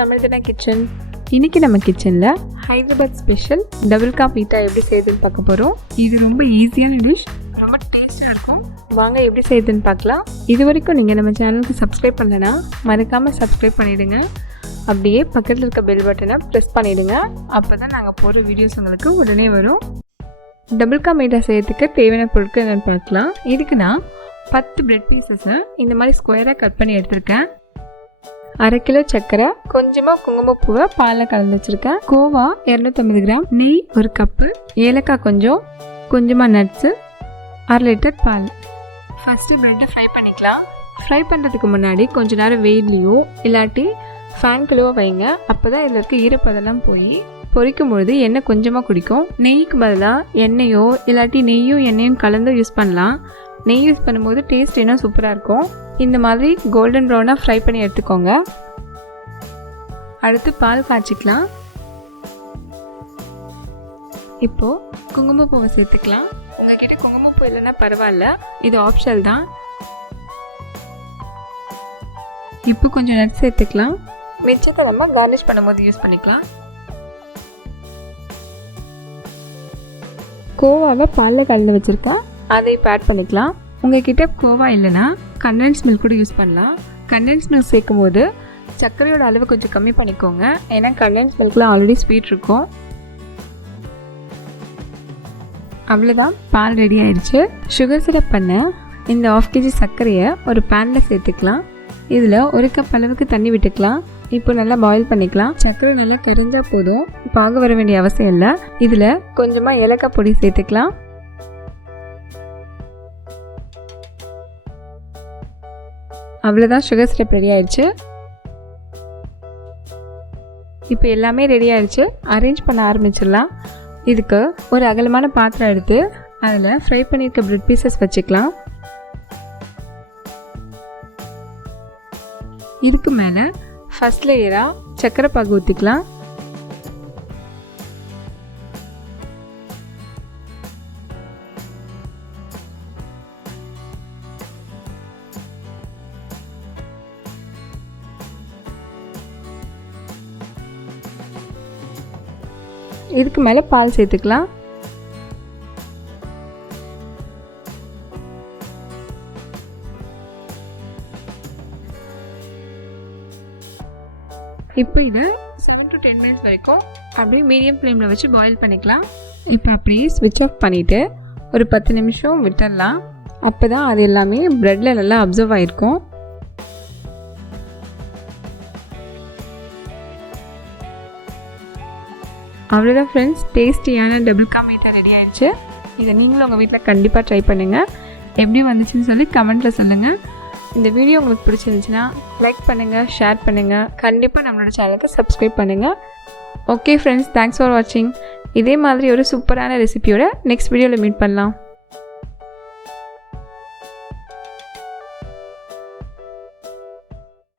தமிழ் தின கிச்சன். இன்றைக்கி நம்ம கிச்சனில் ஹைதராபாத் ஸ்பெஷல் டபுள் கா மீட்டா எப்படி செய்யுதுன்னு பார்க்க போகிறோம். இது ரொம்ப ஈஸியான டிஷ், ரொம்ப டேஸ்ட்டாக இருக்கும். வாங்க எப்படி செய்யுதுன்னு பார்க்கலாம். இது வரைக்கும் நீங்கள் நம்ம சேனலுக்கு சப்ஸ்கிரைப் பண்ணலைன்னா மறக்காமல் சப்ஸ்கிரைப் பண்ணிவிடுங்க. அப்படியே பக்கத்தில் இருக்க பெல் பட்டனை ப்ரெஸ் பண்ணிவிடுங்க. அப்போ தான் நாங்கள் போகிற வீடியோஸ் உங்களுக்கு உடனே வரும். டபுள் கா மீட்டா செய்யறதுக்கு தேவையான பொருட்கள் என்னென்னு பார்க்கலாம். இதுக்கு நான் 10 பிரெட் பீசஸை இந்த மாதிரி ஸ்கொயராக கட் பண்ணி எடுத்திருக்கேன். 1/2 கிலோ சர்க்கரை, கொஞ்சமாக குங்குமப்பூவை பாலில் கலந்து வச்சுருக்கேன். கோவா 250 கிராம், நெய் 1 கப்பு, ஏலக்காய் கொஞ்சமாக நட்ஸு, 1/2 லிட்டர் பால். ஃபஸ்ட்டு ப்ரெட்டை ஃப்ரை பண்ணிக்கலாம். ஃப்ரை பண்ணுறதுக்கு முன்னாடி கொஞ்சம் நேரம் வெயிட்லேயோ இல்லாட்டி ஃபேன்குள்ளேயோ வைங்க. அப்போ தான் இதில் இருக்க ஈரப்பதெல்லாம் போய் பொரிக்கும் பொழுது எண்ணெய் கொஞ்சமாக குடிக்கும். நெய்க்கு பதிலாக எண்ணெயோ இல்லாட்டி நெய்யும் எண்ணெயும் கலந்து யூஸ் பண்ணலாம். நெய் யூஸ் பண்ணும்போது டேஸ்ட் இன்னும் சூப்பராக இருக்கும். இந்த மாதிரி கோல்டன் ப்ரௌனாக ஃப்ரை பண்ணி எடுத்துக்கோங்க. அடுத்து பால் காய்ச்சிக்கலாம். இப்போது குங்குமப்பூவை சேர்த்துக்கலாம். உங்கள்கிட்ட குங்குமப்பூ இல்லைன்னா பரவாயில்ல, இது ஆப்ஷனல் தான். இப்போ கொஞ்சம் நட்ஸ் சேர்த்துக்கலாம். மிச்சத்தை நம்ம கார்னிஷ் பண்ணும்போது யூஸ் பண்ணிக்கலாம். கோவாவை பாலில் கலந்து வச்சுருக்கேன், அதை இப்போ ஆட் பண்ணிக்கலாம். உங்கள்கிட்ட கோவா இல்லைன்னா கண்டென்ஸ் மில்க் கூட யூஸ் பண்ணலாம். கண்டென்ஸ் மில்க் சேர்க்கும் போது சர்க்கரையோட அளவு கொஞ்சம் கம்மி பண்ணிக்கோங்க, ஏன்னா கண்டென்ஸ் மில்கில் ஆல்ரெடி ஸ்வீட் இருக்கும். அவ்வளோதான், பால் ரெடி ஆயிடுச்சு. சுகர் சிரப் பண்ண இந்த 1/2 kg சர்க்கரையை ஒரு பேனில் சேர்த்துக்கலாம். இதில் 1 கப் அளவுக்கு தண்ணி விட்டுக்கலாம். இப்போ நல்லா பாயில் பண்ணிக்கலாம். சர்க்கரை நல்லா கரைஞ்சால் போதும், பாக வர வேண்டிய அவசியம் இல்லை. இதில் கொஞ்சமாக ஏலக்காய் பொடி சேர்த்துக்கலாம். அவ்வளோதான், சுகர் சிரப் ரெடி ஆயிடுச்சு. இப்போ எல்லாமே ரெடி ஆயிடுச்சு. அரேஞ்ச் பண்ண ஆரம்பிச்சிடலாம். இதுக்கு ஒரு அகலமான பாத்திரம் எடுத்து அதில் ஃப்ரை பண்ணியிருக்க பிரெட் பீசஸ் வச்சுக்கலாம். இதுக்கு மேலே ஃபர்ஸ்ட் லேயராக சர்க்கரை பாகு ஊற்றிக்கலாம். இதுக்கு மேலே பால் சேர்த்துக்கலாம். இப்போ இதை 7 to 10 மினிட்ஸ் வரைக்கும் அப்படியே மீடியம் ஃப்ளேமில் வச்சு பாயில் பண்ணிக்கலாம். இப்போ அப்படியே ஸ்விட்ச் ஆஃப் பண்ணிவிட்டு ஒரு 10 நிமிஷம் விட்டுடலாம். அப்போ தான் அது எல்லாமே ப்ரெட்டில் நல்லா அப்சர்வ் ஆகிருக்கும். அவ்வளோதான் ஃப்ரெண்ட்ஸ், டேஸ்டியான டபுள் கா மீட்டா ரெடி ஆகிடுச்சு. இதை நீங்களும் உங்கள் வீட்டில் கண்டிப்பாக ட்ரை பண்ணுங்கள். எப்படி வந்துச்சுன்னு சொல்லி கமெண்ட்டில் சொல்லுங்கள். இந்த வீடியோ உங்களுக்கு பிடிச்சிருந்துச்சுன்னா லைக் பண்ணுங்கள், ஷேர் பண்ணுங்கள். கண்டிப்பாக நம்மளோட சேனலுக்கு சப்ஸ்கிரைப் பண்ணுங்கள். ஓகே ஃப்ரெண்ட்ஸ், தேங்க்ஸ் ஃபார் வாட்சிங். இதே மாதிரி ஒரு சூப்பரான ரெசிபியோட நெக்ஸ்ட் வீடியோவில் மீட் பண்ணலாம்.